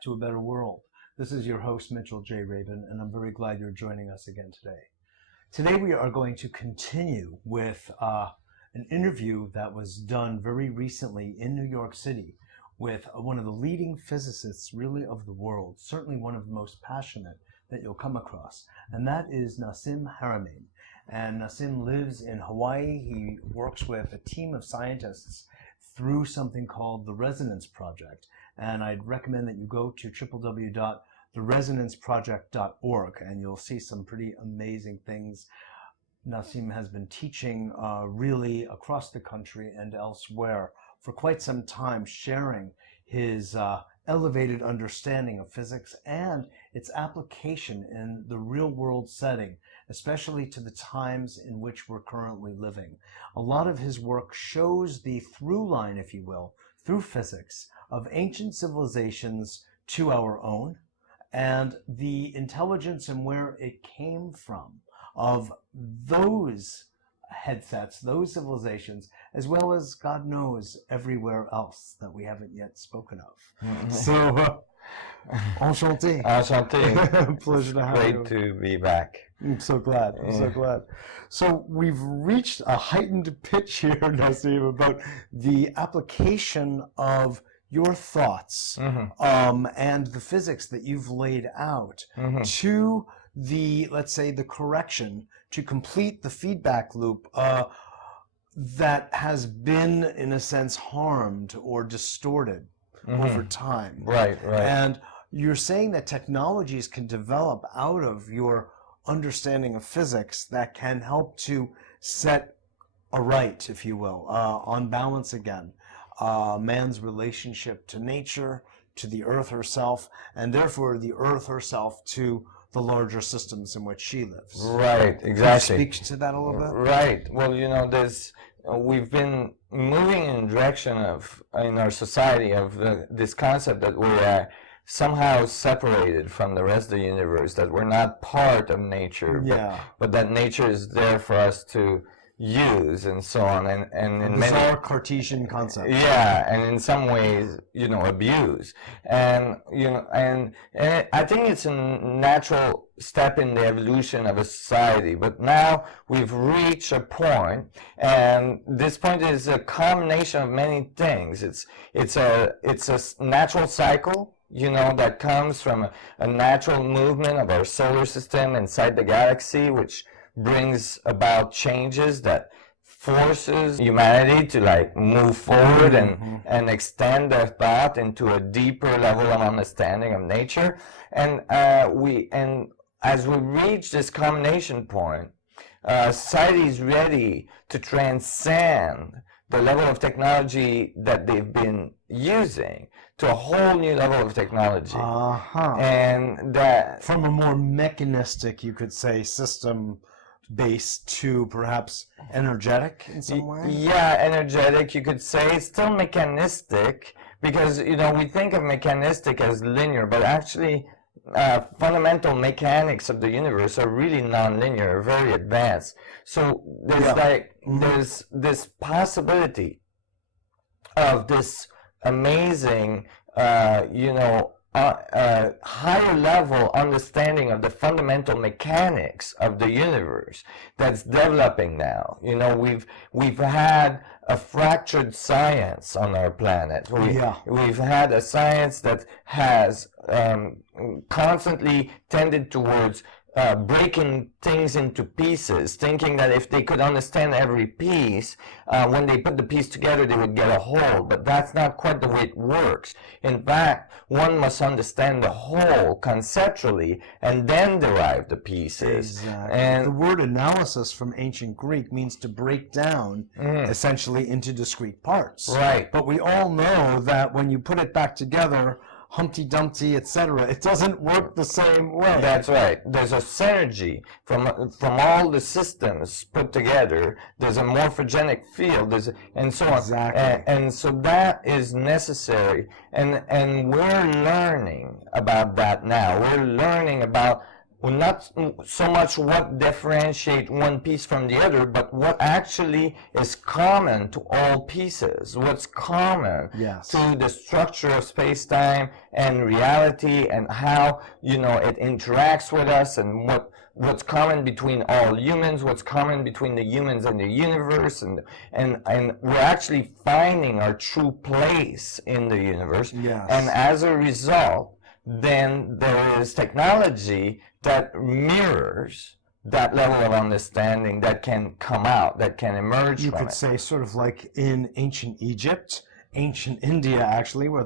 back to a better world. This is your host, Mitchell J. Rabin, and I'm very glad you're joining us again today. Today we are going to continue with an interview that was done very recently in New York City with one of the leading physicists really of the world, certainly one of the most passionate that you'll come across, and that is Nassim Haramein. And Nassim lives in Hawaii. He works with a team of scientists through something called the Resonance Project. And I'd recommend that you go to www.theresonanceproject.org and you'll see some pretty amazing things. Nassim has been teaching really across the country and elsewhere for quite some time, sharing his elevated understanding of physics and its application in the real world setting, especially to the times in which we're currently living. A lot of his work shows the through line, if you will, through physics of ancient civilizations to our own and the intelligence and where it came from of those headsets, those civilizations, as well as God knows everywhere else that we haven't yet spoken of. So, enchanté. Enchanté. Pleasure to have you. Great to be back. I'm so glad. I'm so glad. So we've reached a heightened pitch here, Nassim, about the application of your thoughts and the physics that you've laid out to the, let's say, the correction to complete the feedback loop that has been, in a sense, harmed or distorted over time. Right. And you're saying that technologies can develop out of your understanding of physics that can help to set aright, if you will, on balance again, man's relationship to nature, to the earth herself, and therefore the earth herself to the larger systems in which she lives. Right, exactly. Can you speak to that a little bit? Right. Well, we've been moving in the direction of, in our society, of this concept that we are somehow separated from the rest of the universe, that we're not part of nature, but that nature is there for us to use and so on, and in bizarre Cartesian concept. Yeah, and in some ways, abuse, and I think it's a natural step in the evolution of a society. But now we've reached a point, and this point is a combination of many things. It's a natural cycle, that comes from a natural movement of our solar system inside the galaxy, which brings about changes that forces humanity to move forward and extend their thought into a deeper level of understanding of nature. And as we reach this combination point, society is ready to transcend the level of technology that they've been using to a whole new level of technology. And that from a more mechanistic, you could say, system based to perhaps energetic in some way? Yeah, energetic, you could say. It's still mechanistic because, we think of mechanistic as linear, but actually fundamental mechanics of the universe are really non-linear, very advanced. So there's there's this possibility of this amazing, higher level understanding of the fundamental mechanics of the universe that's developing now. We've had a fractured science on our planet. We've had a science that has constantly tended towards breaking things into pieces, thinking that if they could understand every piece, when they put the piece together, they would get a whole. But that's not quite the way it works. In fact, one must understand the whole conceptually and then derive the pieces. Exactly. And the word analysis from ancient Greek means to break down essentially into discrete parts. Right. But we all know that when you put it back together, Humpty Dumpty, etc., it doesn't work the same way. That's right. There's a synergy from all the systems put together. There's a morphogenic field, and so on. Exactly. And so that is necessary. And we're learning about that now. We're learning about well, not so much what differentiate one piece from the other, but what actually is common to all pieces, what's common Yes. to the structure of space-time and reality, and how, you know, it interacts with us, and what's common between all humans, what's common between the humans and the universe, and we're actually finding our true place in the universe. Yes. And as a result, then there is technology that mirrors that level of understanding that can come out, that can emerge You from could it. say sort of like in ancient Egypt, ancient India actually, where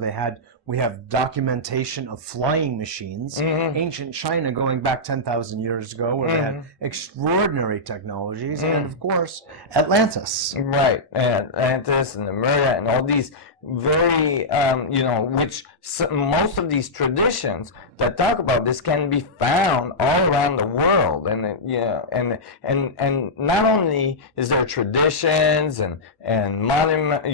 we have documentation of flying machines. Mm-hmm. Ancient China going back 10,000 years ago, where they had extraordinary technologies. And of course, Atlantis. Right, and Atlantis and Lemuria and all these very, you know, most of these traditions that talk about this can be found all around the world, and and not only is there traditions and monument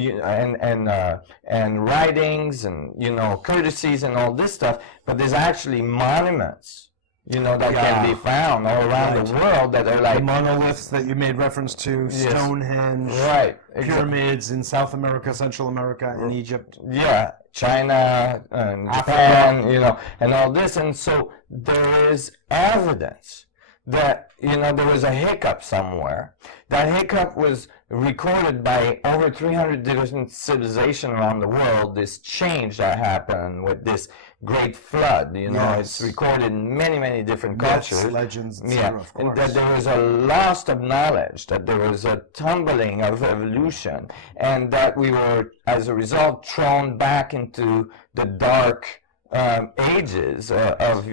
and writings and, you know, courtesies and all this stuff, but there's actually monuments, you know, that can be found all around the world that are like the monoliths that you made reference to, Stonehenge, right, pyramids in South America, Central America, and Egypt. Yeah, China and Japan, you know, and all this. And so there is evidence that, you know, there was a hiccup somewhere. That hiccup was recorded by over 300 different civilizations around the world, this change that happened with this great flood, you know, it's recorded in many, many different cultures. Legends, etc., of course. And that there was a loss of knowledge, that there was a tumbling of evolution, and that we were, as a result, thrown back into the dark ages of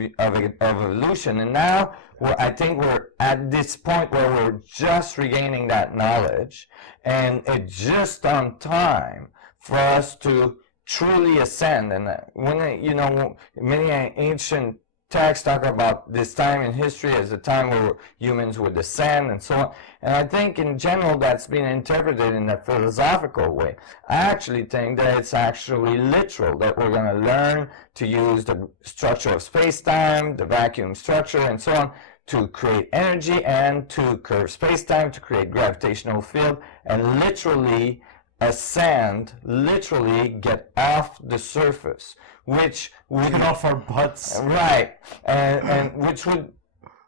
evolution. And now I think we're at this point where we're just regaining that knowledge, and it's just on time for us to truly ascend. And when, you know, many ancient texts talk about this time in history as a time where humans would ascend and so on. And I think in general that's been interpreted in a philosophical way. I actually think that it's actually literal, that we're going to learn to use the structure of space-time, the vacuum structure, and so on, to create energy and to curve space-time, to create gravitational field, and literally ascend, literally get off the surface, which would get off our butts, right, and which would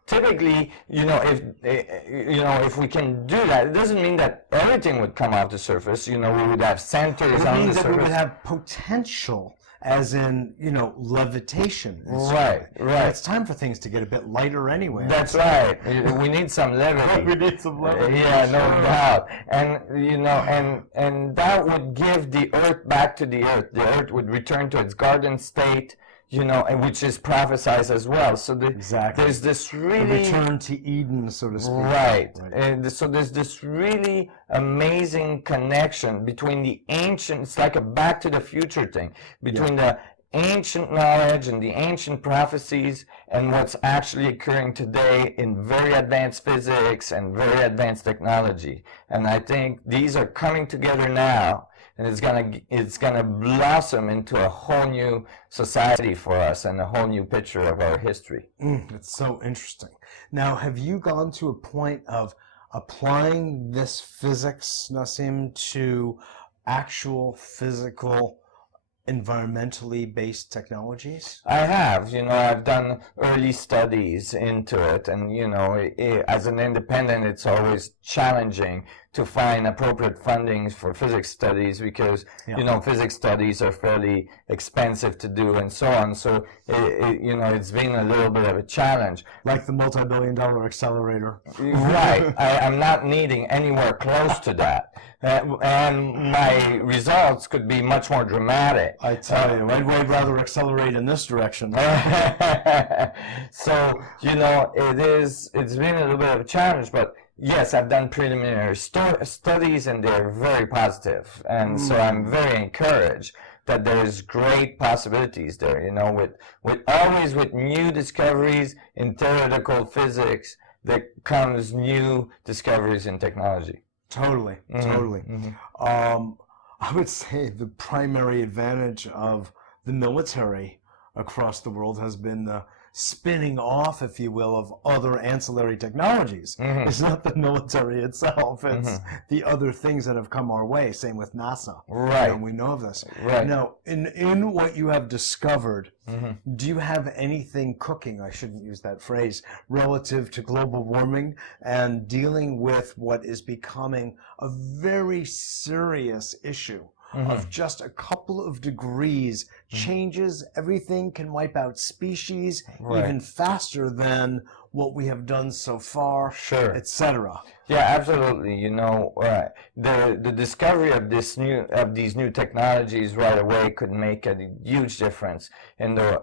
typically, you know, if we can do that, it doesn't mean that everything would come off the surface. You know, we would have centers on the surface. It means that we would have potential, as in, you know, levitation. Right. It's time for things to get a bit lighter anyway. That's right. We need some levity. We need some levity. Yeah, no doubt. And, you know, and that would give the earth back to the earth. The earth would return to its garden state, you know, and which is prophesied as well. So there's this really... A return to Eden, so to speak. Right. And so there's this really amazing connection between the ancient, it's like a back to the future thing, between the ancient knowledge and the ancient prophecies and what's actually occurring today in very advanced physics and very advanced technology. And I think these are coming together now, and it's gonna blossom into a whole new society for us and a whole new picture of our history. It's so interesting. Now, have you gone to a point of applying this physics, Nassim, to actual physical, environmentally based technologies? I have. You know, I've done early studies into it, and, you know, as an independent, it's always challenging to find appropriate funding for physics studies because, you know, physics studies are fairly expensive to do and so on. So, you know, it's been a little bit of a challenge. Like the multi-billion-dollar accelerator. Right. I'm not needing anywhere close to that. And my results could be much more dramatic. I tell you, I'd rather accelerate in this direction. So, you know, it's been a little bit of a challenge, but yes, I've done preliminary studies and they're very positive. And so I'm very encouraged that there's great possibilities there, you know, with always with new discoveries in theoretical physics, there comes new discoveries in technology. Totally. I would say the primary advantage of the military across the world has been spinning off, if you will, of other ancillary technologies. It's not the military itself, it's the other things that have come our way. Same with NASA. Right. We know of this. Right. Now, in what you have discovered, do you have anything cooking, I shouldn't use that phrase, relative to global warming and dealing with what is becoming a very serious issue? Of just a couple of degrees changes everything, can wipe out species even faster than what we have done so far, etc. Yeah, absolutely. You know, the discovery of these new technologies right away could make a huge difference in the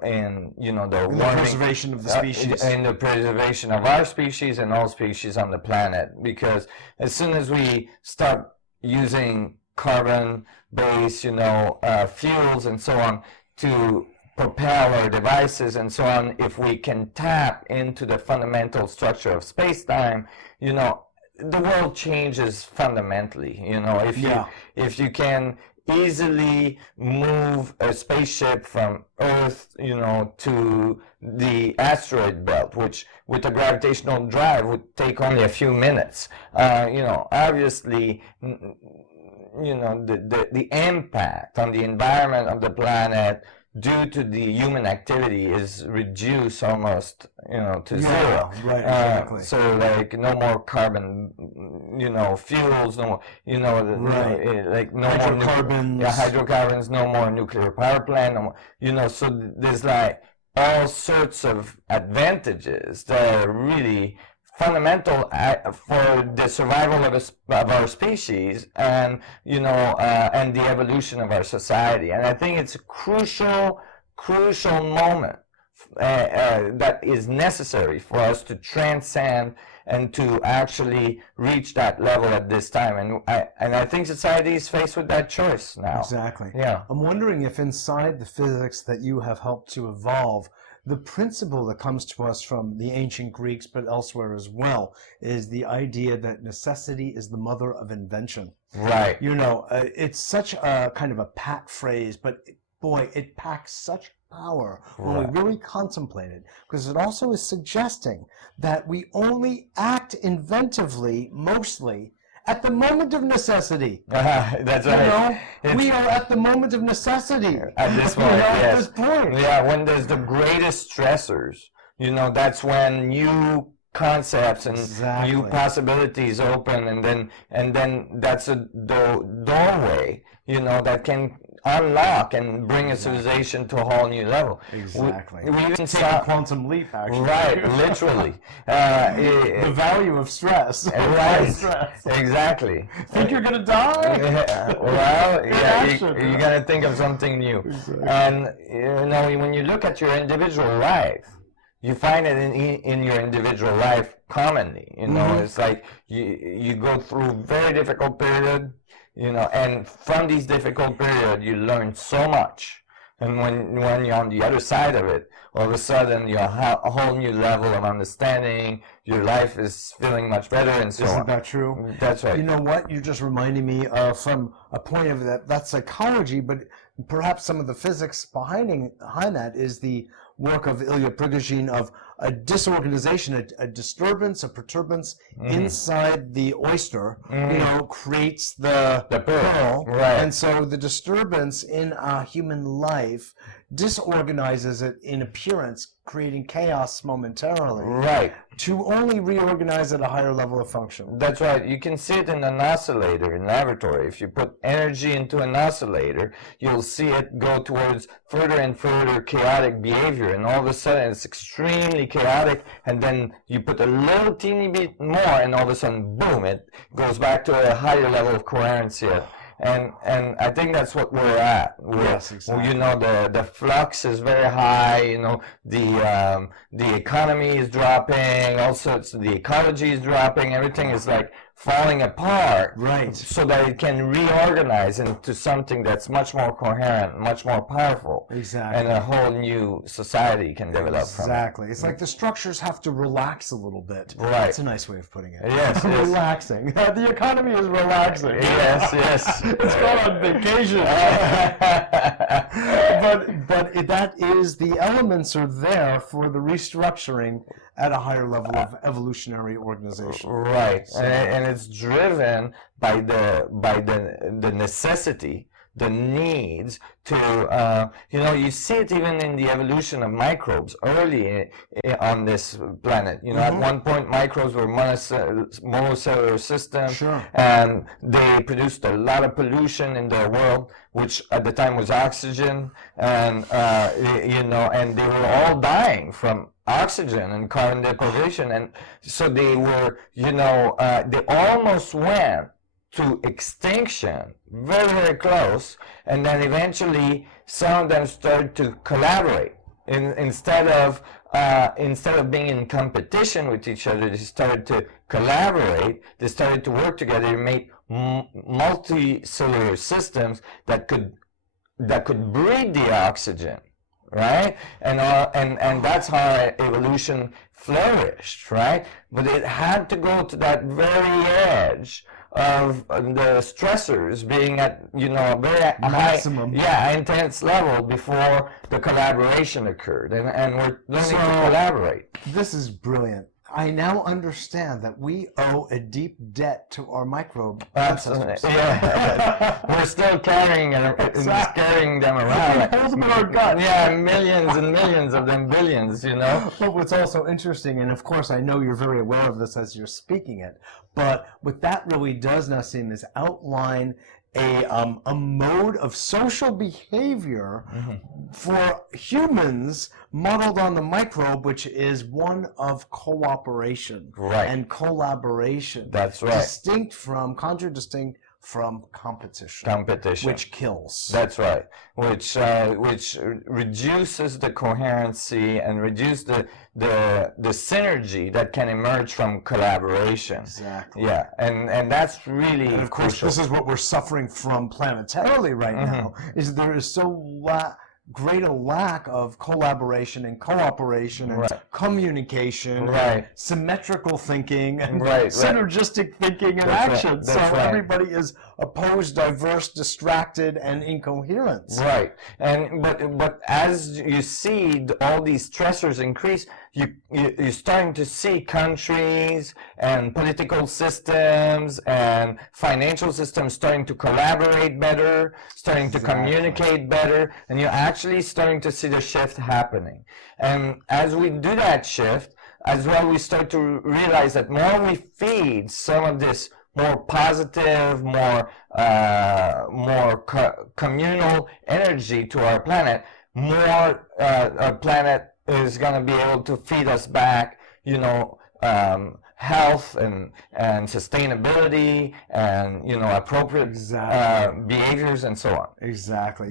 preservation of the species, in the preservation of our species and all species on the planet. Because as soon as we start using carbon-based, fuels and so on to propel our devices and so on, if we can tap into the fundamental structure of space-time, the world changes fundamentally. If you can easily move a spaceship from Earth, to the asteroid belt, which with a gravitational drive would take only a few minutes, obviously, the impact on the environment of the planet due to the human activity is reduced almost, to zero. Right, exactly. So like no more carbon, fuels, no more, like no hydrocarbons. more hydrocarbons, no more nuclear power plant, no more, so there's like all sorts of advantages that are really fundamental for the survival of our species and and the evolution of our society. And I think it's a crucial moment that is necessary for us to transcend and to actually reach that level at this time. And I think society is faced with that choice now. Exactly. Yeah. I'm wondering if inside the physics that you have helped to evolve, the principle that comes to us from the ancient Greeks, but elsewhere as well, is the idea that necessity is the mother of invention. Right. It's such a kind of a pat phrase, but boy, it packs such power when we really contemplate it, because it also is suggesting that we only act inventively, mostly, at the moment of necessity. That's right. We are at the moment of necessity. At this point, At this point. Yeah, when there's the greatest stressors, that's when new concepts and new possibilities open, and then that's a doorway, that can unlock and bring a civilization to a whole new level. Exactly. We even take a quantum leap, actually. Right, literally. The value of stress. Right. Stress. Exactly. Think you're gonna die? Well, you gotta think of something new. Exactly. And when you look at your individual life, you find it in your individual life commonly. It's like you go through very difficult period. And from these difficult periods, you learn so much. And when you're on the other side of it, all of a sudden you're a whole new level of understanding. Your life is feeling much better, and so on. Isn't that true? That's right. You know what? You're just reminding me from a point of that's psychology, but perhaps some of the physics behind that is the work of Ilya Prigogine of a disorganization, a disturbance, a perturbance inside the oyster, creates the pearl. Right. And so the disturbance in a human life disorganizes it in appearance, creating chaos momentarily. Right. To only reorganize at a higher level of function. That's right. You can see it in an oscillator in laboratory. If you put energy into an oscillator, you'll see it go towards further and further chaotic behavior, and all of a sudden it's extremely chaotic, and then you put a little teeny bit more, and all of a sudden, boom, it goes back to a higher level of coherency. And I think that's what we're at. Yes, exactly. The flux is very high. The economy is dropping. Also, the ecology is dropping. Everything is like falling apart. Right. So that it can reorganize into something that's much more coherent, much more powerful. Exactly. And a whole new society can develop from it. Exactly. It's like the structures have to relax a little bit. Right. That's a nice way of putting it. Yes. Relaxing. The economy is relaxing. Yes. It's going on vacation. that is, the elements are there for the restructuring at a higher level of evolutionary organization. Right, So, and it's driven by the necessity, the needs to, you see it even in the evolution of microbes early on this planet. At one point, microbes were monocellular systems, Sure. and they produced a lot of pollution in their world, which at the time was oxygen, and and they were all dying from oxygen and carbon deprivation, and so they were, they almost went to extinction, very, very close, and then eventually some of them started to collaborate. Instead of being in competition with each other, they started to collaborate. They started to work together and make multicellular systems that could breed the oxygen, right? And that's how evolution flourished, right? But it had to go to that very edge of the stressors being at a very maximum, intense level before the collaboration occurred, and we're learning to collaborate. This is brilliant. I now understand that we owe a deep debt to our microbe ancestors. Yeah, we're still carrying them around. Hold them in our gut. Yeah, millions and millions of them, billions. But what's also interesting, and of course I know you're very aware of this as you're speaking it, but what that really does, Nassim, is outline a mode of social behavior for humans modeled on the microbe, which is one of cooperation and collaboration. That's right. Contradistinct from competition. Competition. Which kills. That's right. Which reduces the coherency and reduces the synergy that can emerge from collaboration. Exactly. Yeah, and that's really and of course crucial. This is what we're suffering from planetarily right now, is there is so great a lack of collaboration and cooperation and communication, and symmetrical thinking and synergistic thinking and action. So everybody is opposed, diverse, distracted, and incoherent. Right. And but as you see all these stressors increase, you're starting to see countries and political systems and financial systems starting to collaborate better, starting to communicate better, and you're actually starting to see the shift happening. And as we do that shift, as well, we start to realize that more we feed some of this more positive, more communal energy to our planet, more our planet is going to be able to feed us back, health and sustainability and appropriate behaviors and so on. Exactly.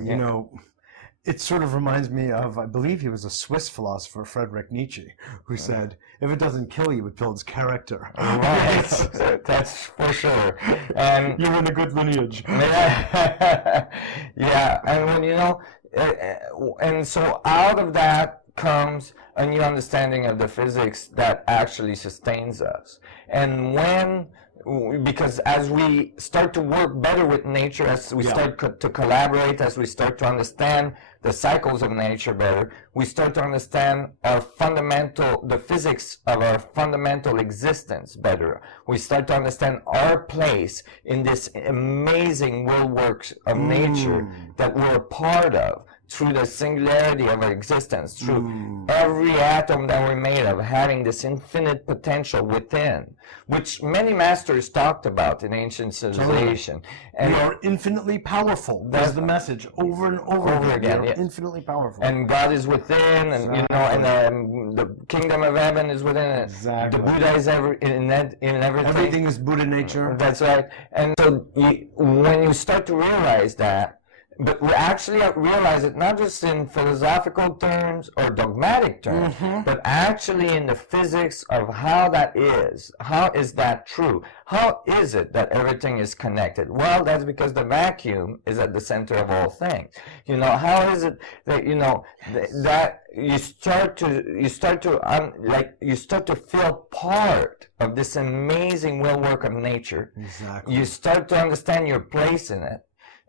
It sort of reminds me of, I believe he was a Swiss philosopher, Friedrich Nietzsche, who said, if it doesn't kill you, it builds character. Right. That's for sure. And you're in a good lineage. Yeah, and when and so out of that comes a new understanding of the physics that actually sustains us. And because as we start to work better with nature, as we start to collaborate, as we start to understand the cycles of nature better, we start to understand the physics of our fundamental existence better. We start to understand our place in this amazing world works of nature that we're a part of, through the singularity of our existence, through every atom that we're made of, having this infinite potential within, which many masters talked about in ancient civilization. And we are infinitely powerful. That's the message over and over again. We are infinitely powerful. And God is within, and and the kingdom of heaven is within. Exactly. The Buddha is in everything. Everything is Buddha nature. That's right. And so when you start to realize that, but we actually realize it not just in philosophical terms or dogmatic terms, but actually in the physics of how that is. How is that true? How is it that everything is connected? Well, that's because the vacuum is at the center of all things. How is it that that you start to feel part of this amazing will work of nature. Exactly. You start to understand your place in it.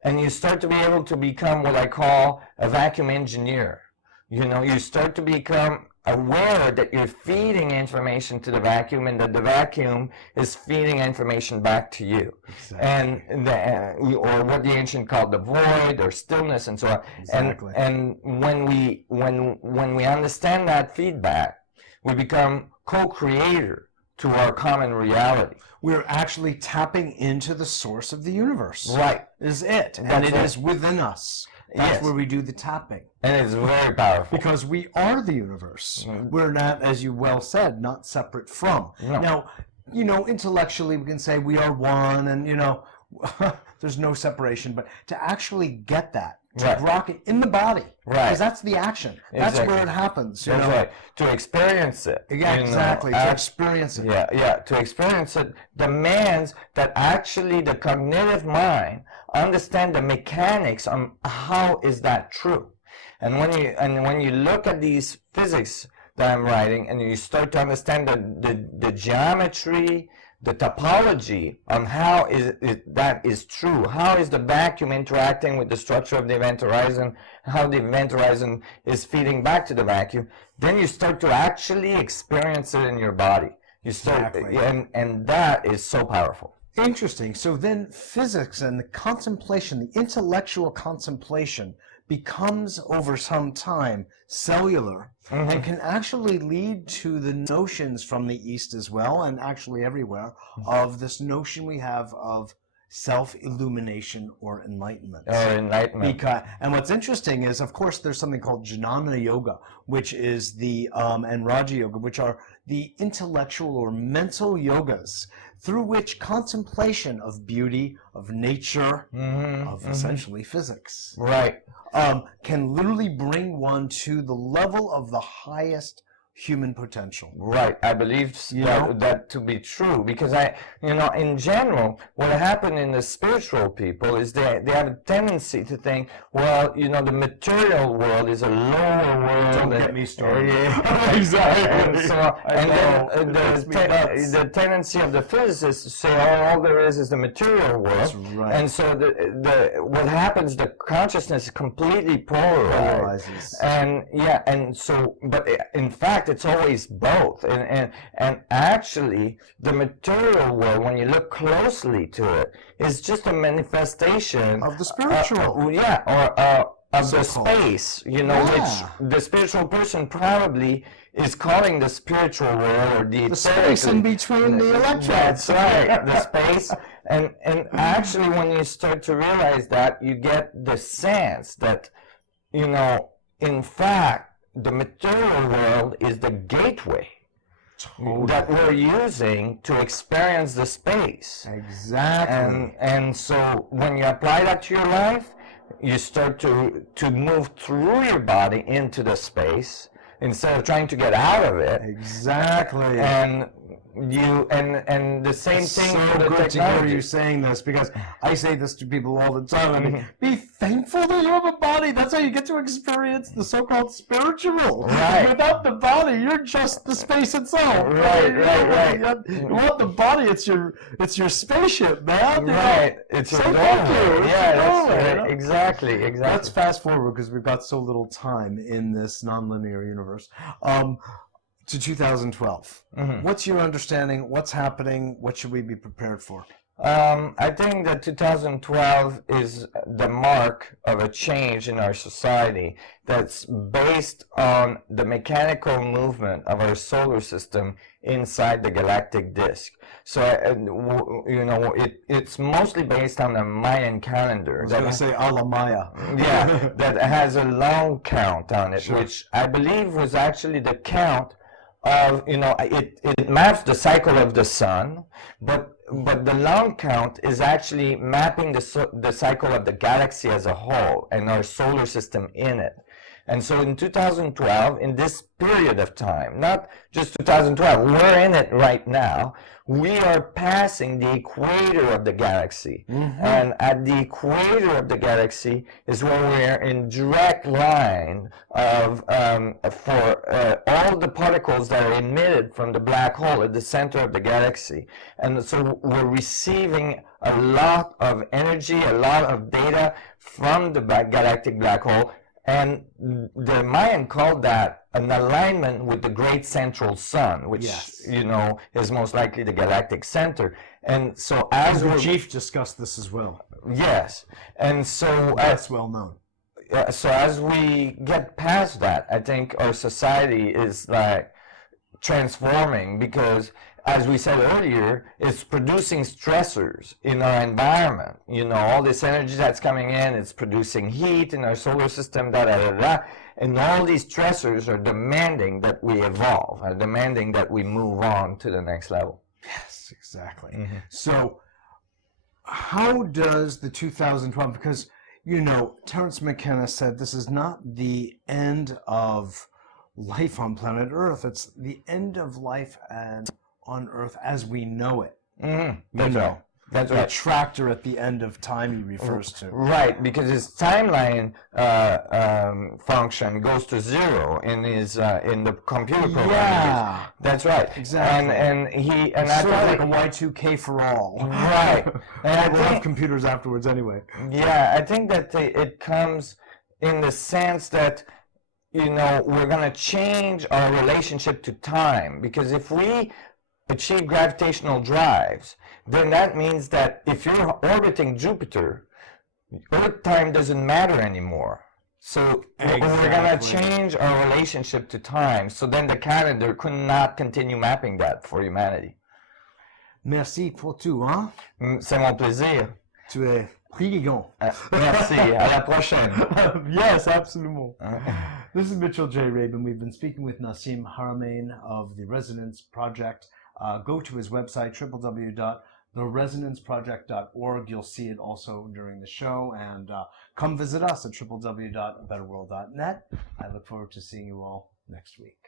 and you start to be able to become what I call a vacuum engineer. You start to become aware that you're feeding information to the vacuum, and that the vacuum is feeding information back to you. Exactly. Or what the ancient called the void or stillness, and so on. Exactly. And when we understand that feedback, we become co-creator to our common reality. We're actually tapping into the source of the universe. Right. Is it. And That's it right. is within us. That's Yes. where we do the tapping. And it's very powerful. Because we are the universe. We're not, as you well said, not separate from. No. Now, intellectually we can say we are one and, there's no separation. But to actually get that, to Right. rock it in the body. Right. Because that's the action. That's Exactly. where it happens. That's right. To experience it. Yeah, exactly. To experience it. Yeah. To experience it demands that actually the cognitive mind understand the mechanics on how is that true. And when you look at these physics that I'm writing, and you start to understand the geometry, the topology on how that is true. How is the vacuum interacting with the structure of the event horizon? How the event horizon is feeding back to the vacuum? Then you start to actually experience it in your body. You start, Exactly. and that is so powerful. Interesting. So then physics and the contemplation, the intellectual contemplation, becomes over some time cellular and can actually lead to the notions from the East as well, and actually everywhere, of this notion we have of self-illumination or enlightenment. And what's interesting is, of course, there's something called Jnana Yoga, which is and Raja Yoga, which are the intellectual or mental yogas through which contemplation of beauty, of nature, of essentially physics, Right. Can literally bring one to the level of the highest human potential. Right. I believe that to be true, because in general, what happened in the spiritual people is they have a tendency to think, well, the material world is a lower world. Don't get me started. Exactly. And then the tendency of the physicists to say, all there is the material world. That's right. And so what happens, the consciousness is completely polarized. But in fact, it's always both, and actually the material world, when you look closely to it, is just a manifestation of the spiritual, of the space, which the spiritual person probably is calling the spiritual world, or the space in between the electrons. That's right, the space. And actually, when you start to realize that, you get the sense that in fact, the material world is the gateway that we're using to experience the space. Exactly. And so when you apply that to your life, you start to move through your body into the space instead of trying to get out of it. Exactly. And the same thing for the good technology. to hear you saying this, because I say this to people all the time. I mean, be thankful that you have a body. That's how you get to experience the so-called spiritual. Right. Without the body, you're just the space itself. Right. You want the body? It's your spaceship, man. Right. It's your doorway. Yeah, that's right. Exactly. Let's fast forward, because we've got so little time in this nonlinear universe. To 2012. What's your understanding? What's happening? What should we be prepared for? I think that 2012 is the mark of a change in our society that's based on the mechanical movement of our solar system inside the galactic disk. So, it's mostly based on the Mayan calendar. I was going to say a la Maya. Yeah, that has a long count on it, Sure. which I believe was actually the count of, it maps the cycle of the sun, but the long count is actually mapping the cycle of the galaxy as a whole and our solar system in it. And so in 2012, in this period of time, not just 2012, we're in it right now, we are passing the equator of the galaxy. And at the equator of the galaxy is where we're in direct line of for all the particles that are emitted from the black hole at the center of the galaxy. And so we're receiving a lot of energy, a lot of data from the galactic black hole. And the Mayan called that an alignment with the great central sun, which, you know, is most likely the galactic center. And so as the chief discussed this as well. Yes. And so that's well known. So as we get past that, I think our society is like transforming, because as we said earlier, it's producing stressors in our environment. You know, all this energy that's coming in, it's producing heat in our solar system, and all these stressors are demanding that we evolve, are demanding that we move on to the next level. Yes, exactly. So how does the 2012, because, you know, Terence McKenna said this is not the end of life on planet Earth, it's the end of life and on Earth as we know it. That's right. That's the right. tractor at the end of time he refers to. Right, because his timeline function goes to zero in his in the computer program. Yeah, that's right. Exactly. And it's sort of like a Y2K for all. Right. And we'll have computers afterwards anyway. Yeah, I think that it comes in the sense that, you know, we're going to change our relationship to time, because if we achieve gravitational drives, then that means that if you're orbiting Jupiter, Earth time doesn't matter anymore. So we're going to change our relationship to time. So then the calendar could not continue mapping that for humanity. Merci pour tout, hein? C'est mon plaisir. Tu es brilliant. Merci. À la prochaine. Yes, absolutely. This is Mitchell J. Rabin. We've been speaking with Nassim Haramein of the Resonance Project. Go to his website, www.theresonanceproject.org. You'll see it also during the show. And come visit us at www.abetterworld.net. I look forward to seeing you all next week.